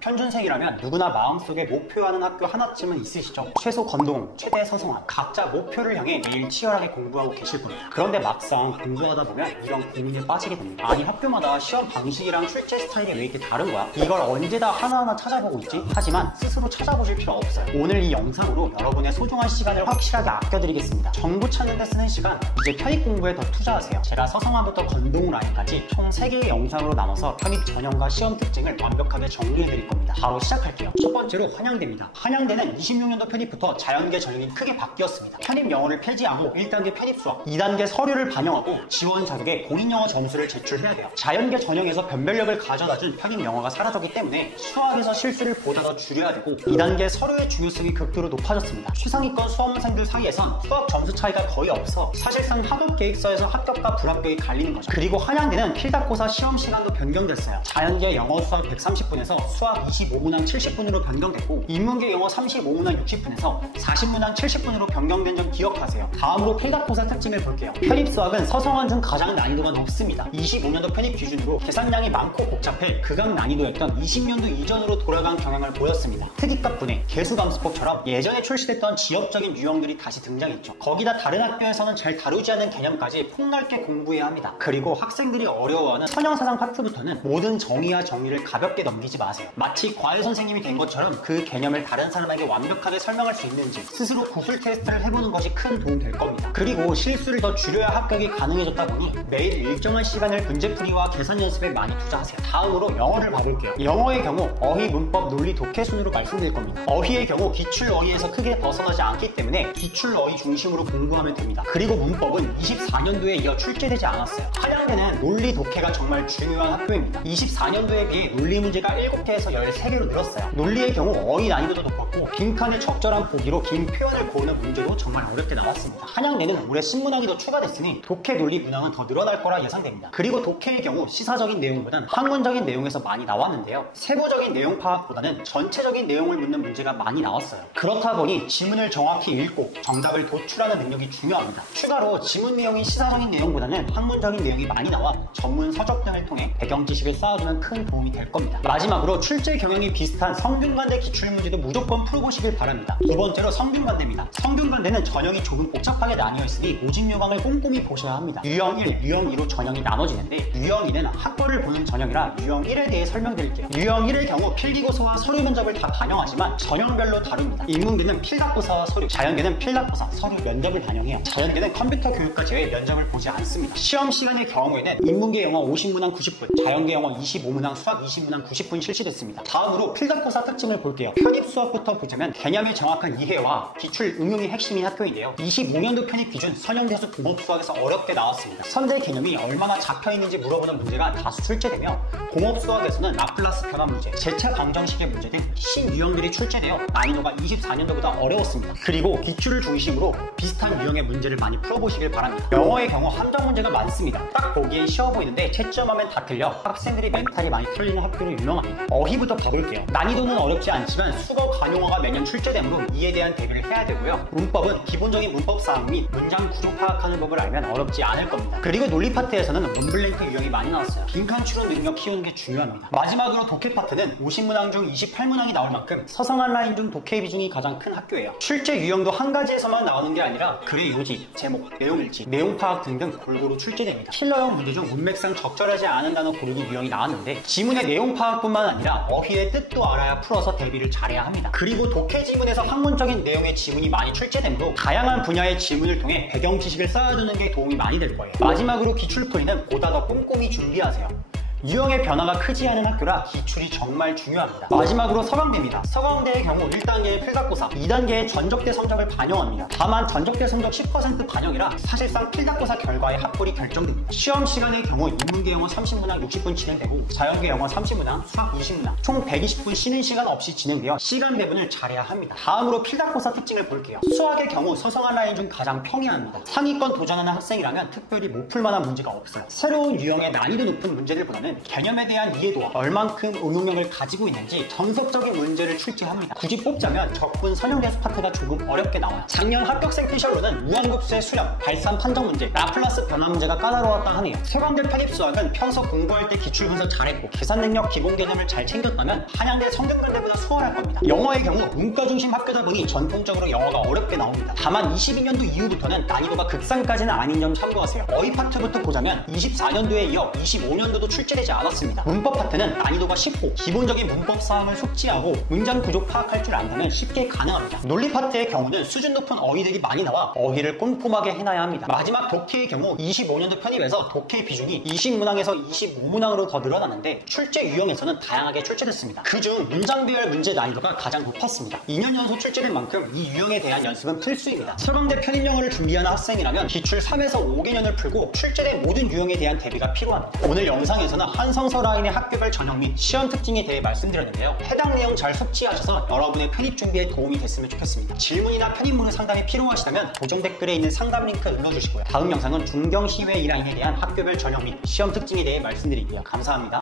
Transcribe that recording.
편준생이라면 누구나 마음속에 목표하는 학교 하나쯤은 있으시죠? 최소 건동, 최대 서성한 각자 목표를 향해 매일 치열하게 공부하고 계실 겁니다. 그런데 막상 공부하다 보면 이런 고민에 빠지게 됩니다. 아니 학교마다 시험 방식이랑 출제 스타일이 왜 이렇게 다른 거야? 이걸 언제 다 하나하나 찾아보고 있지? 하지만 스스로 찾아보실 필요 없어요. 오늘 이 영상으로 여러분의 소중한 시간을 확실하게 아껴드리겠습니다. 정보 찾는 데 쓰는 시간 이제 편입 공부에 더 투자하세요. 제가 서성한부터 건동 라인까지 총 3개의 영상으로 나눠서 편입 전형과 시험 특징을 완벽하게 정리해드릴 겁니다. 바로 시작할게요. 첫 번째로 한양대입니다. 한양대는 26년도 편입부터 자연계 전형이 크게 바뀌었습니다. 편입 영어를 폐지하고 1단계 편입 수학, 2단계 서류를 반영하고 지원 자격에 공인영어 점수를 제출해야 돼요. 자연계 전형에서 변별력을 가져다준 편입 영어가 사라졌기 때문에 수학에서 실수를 보다 더 줄여야 되고 2단계 서류의 중요성이 극도로 높아졌습니다. 최상위권 수험생들 사이에선 수학 점수 차이가 거의 없어 사실상 학업 계획서에서 합격과 불합격이 갈리는 거죠. 그리고 한양대는 필답고사 시험 시간도 변경됐어요. 자연계 영어 수학 130분에서 수학 25문항 70분으로 변경됐고 인문계 영어 35문항 60분에서 40문항 70분으로 변경된 점 기억하세요. 다음으로 필답고사 특징을 볼게요. 편입 수학은 서성한 중 가장 난이도가 높습니다. 25년도 편입 기준으로 계산량이 많고 복잡해 극악 난이도였던 20년도 이전으로 돌아간 경향을 보였습니다. 특이값 분해, 개수감수법처럼 예전에 출시됐던 지역적인 유형들이 다시 등장했죠. 거기다 다른 학교에서는 잘 다루지 않는 개념까지 폭넓게 공부해야 합니다. 그리고 학생들이 어려워하는 선형사상 파트부터는 모든 정의와 정의를 가볍게 넘기지 마세요. 마치 과외 선생님이 된 것처럼 그 개념을 다른 사람에게 완벽하게 설명할 수 있는지 스스로 구술 테스트를 해보는 것이 큰 도움 될 겁니다. 그리고 실수를 더 줄여야 합격이 가능해졌다 보니 매일 일정한 시간을 문제풀이와 계산 연습에 많이 투자하세요. 다음으로 영어를 봐볼게요. 영어의 경우 어휘, 문법, 논리, 독해 순으로 말씀드릴 겁니다. 어휘의 경우 기출 어휘에서 크게 벗어나지 않기 때문에 기출 어휘 중심으로 공부하면 됩니다. 그리고 문법은 24년도에 이어 출제되지 않았어요. 한양대는 논리, 독해가 정말 중요한 학교입니다. 24년도에 비해 논리 문제가 7개에서 13개로 늘었어요. 논리의 경우 어휘 난이도도 높았고 빈칸에 적절한 보기로 긴 표현을 고르는 문제도 정말 어렵게 나왔습니다. 한양대는 올해 신문학이 더 추가됐으니 독해, 논리 문항은 더 늘어날 거라 예상됩니다. 그리고 독해의 경우 시사적인 내용보다는 학문적인 내용에서 많이 나왔는데요. 세부적인 내용 파악보다는 전체적인 내용을 묻는 문제가 많이 나왔어요. 그렇다 보니 지문을 정확히 읽고 정답을 도출하는 능력이 중요합니다. 추가로 지문 내용이 시사적인 내용보다는 학문적인 내용이 많이 나와 전문 서적 등을 통해 배경 지식을 쌓아두면 큰 도움이 될 겁니다. 마지막으로 출제 경향이 비슷한 성균관대 기출문제도 무조건 풀어보시길 바랍니다. 두 번째로 성균관대입니다. 성균관대는 전형이 조금 복잡하게 나뉘어 있으니 모집 요강을 꼼꼼히 보셔야 합니다. 유형 1, 유형 2로 전형이 나눠지는데 유형 2는 학벌을 보는 전형이라 유형 1에 대해 설명드릴게요. 유형 1의 경우 필기고사와 서류 면접을 다 반영하지만 전형별로 다릅니다. 인문계는 필답고사와 서류, 자연계는 필답고사, 서류 면접을 반영해요. 자연계는 컴퓨터 교육과 제외 면접을 보지 않습니다. 시험 시간의 경우에는 인문계 영어 50문항 90분, 자연계 영어 25문항, 수학 20문항 90분 실시됐습니다. 다음으로 필답고사 특징을 볼게요. 편입 수학부터 보자면 개념의 정확한 이해와 기출 응용이 핵심인 학교인데요. 25년도 편입 기준 선형대수 공업 수학에서 어렵게 나왔습니다. 선대 개념이 얼마나 잡혀있는지 물어보는 문제가 다수 출제되며 공업 수학에서는 라플라스 변화 문제, 재차 방정식의 문제 등 신유형들이 출제되어 난이도가 24년도보다 어려웠습니다. 그리고 기출을 중심으로 비슷한 유형의 문제를 많이 풀어보시길 바랍니다. 영어의 경우 함정 문제가 많습니다. 딱 보기엔 쉬워 보이는데 채점하면 다 틀려 학생들이 멘탈이 많이 털리는 학교로 유명합니다. 어휘부터 봐볼게요. 난이도는 어렵지 않지만 수거 간용어가 매년 출제되므로 이에 대한 대비를 해야 되고요. 문법은 기본적인 문법 사항 및 문장 구조 파악하는 법을 알면 어렵지 않을 겁니다. 그리고 논리 파트에서는 문블랭크 유형이 많이 나왔어요. 빈칸 추론 능력 키우는 게 중요합니다. 마지막으로 독해 파트는 50문항 중 28문항이 나올 만큼 서성한 라인 중 독해 비중이 가장 큰 학교예요. 출제 유형도 한 가지에서만 나오는 게 아니라 글의 요지, 제목, 내용 일치, 내용 파악 등등 골고루 출제됩니다. 킬러형 문제 중 문맥상 적절하지 않은 단어 고르기 유형이 나왔는데 지문의 내용 파악뿐만 아니라 어휘의 뜻도 알아야 풀어서 대비를 잘해야 합니다. 그리고 독해 지문에서 학문적인 내용의 지문이 많이 출제되므로 다양한 분야의 지문을 통해 배경 지식을 쌓아두는 게 도움이 많이 될 거예요. 마지막으로 기출풀이는 보다 더 꼼꼼히 준비하세요. 유형의 변화가 크지 않은 학교라 기출이 정말 중요합니다. 마지막으로 서강대입니다. 서강대의 경우 1단계의 필답고사, 2단계의 전적대 성적을 반영합니다. 다만 전적대 성적 10% 반영이라 사실상 필답고사 결과의 합불이 결정됩니다. 시험 시간의 경우 인문계 영어 30문항 60분 진행되고 자연계 영어 30문항, 수학 20문항 총 120분 쉬는 시간 없이 진행되어 시간 배분을 잘해야 합니다. 다음으로 필답고사 특징을 볼게요. 수학의 경우 서성한 라인 중 가장 평이합니다. 상위권 도전하는 학생이라면 특별히 못 풀만한 문제가 없어요. 새로운 유형의 난이도 높은 문제들보다는 문제는 개념에 대한 이해도와 얼만큼 응용력을 가지고 있는지 정석적인 문제를 출제합니다. 굳이 뽑자면 적분 선형대수 파트가 조금 어렵게 나와요. 작년 합격생 피셜로는 무한급수의 수렴, 발산 판정 문제, 라플라스 변화 문제가 까다로웠다 하네요. 서강대 편입수학은 평소 공부할 때 기출 분석 잘했고 계산 능력 기본 개념을 잘 챙겼다면 한양대 성균관대보다 수월할 겁니다. 영어의 경우 문과 중심 학교다 보니 전통적으로 영어가 어렵게 나옵니다. 다만 22년도 이후부터는 난이도가 극상까지는 아닌 점 참고하세요. 어휘 파트부터 보자면 24년도에 이어 25년도도 출제되지 않았습니다. 문법 파트는 난이도가 쉽고 기본적인 문법 사항을 숙지하고 문장 구조 파악할 줄 안다면 쉽게 가능합니다. 논리 파트의 경우는 수준 높은 어휘들이 많이 나와 어휘를 꼼꼼하게 해놔야 합니다. 마지막 독해의 경우 25년도 편입에서 독해 비중이 20문항에서 25문항으로 더 늘어나는데 출제 유형에서는 다양하게 출제됐습니다. 그중 문장배열 문제 난이도가 가장 높았습니다. 2년 연속 출제된 만큼 이 유형에 대한 연습은 필수입니다. 서강대 편입영어를 준비하는 학생이라면 기출 3에서 5개년을 풀고 출제된 모든 유형에 대한 대비가 필요합니다. 오늘 영상에서는 한성서 라인의 학교별 전형 및 시험 특징에 대해 말씀드렸는데요. 해당 내용 잘 숙지하셔서 여러분의 편입 준비에 도움이 됐으면 좋겠습니다. 질문이나 편입문의 상담이 필요하시다면 고정 댓글에 있는 상담 링크 눌러주시고요. 다음 영상은 중경시외 2라인에 대한 학교별 전형 및 시험 특징에 대해 말씀드릴게요. 감사합니다.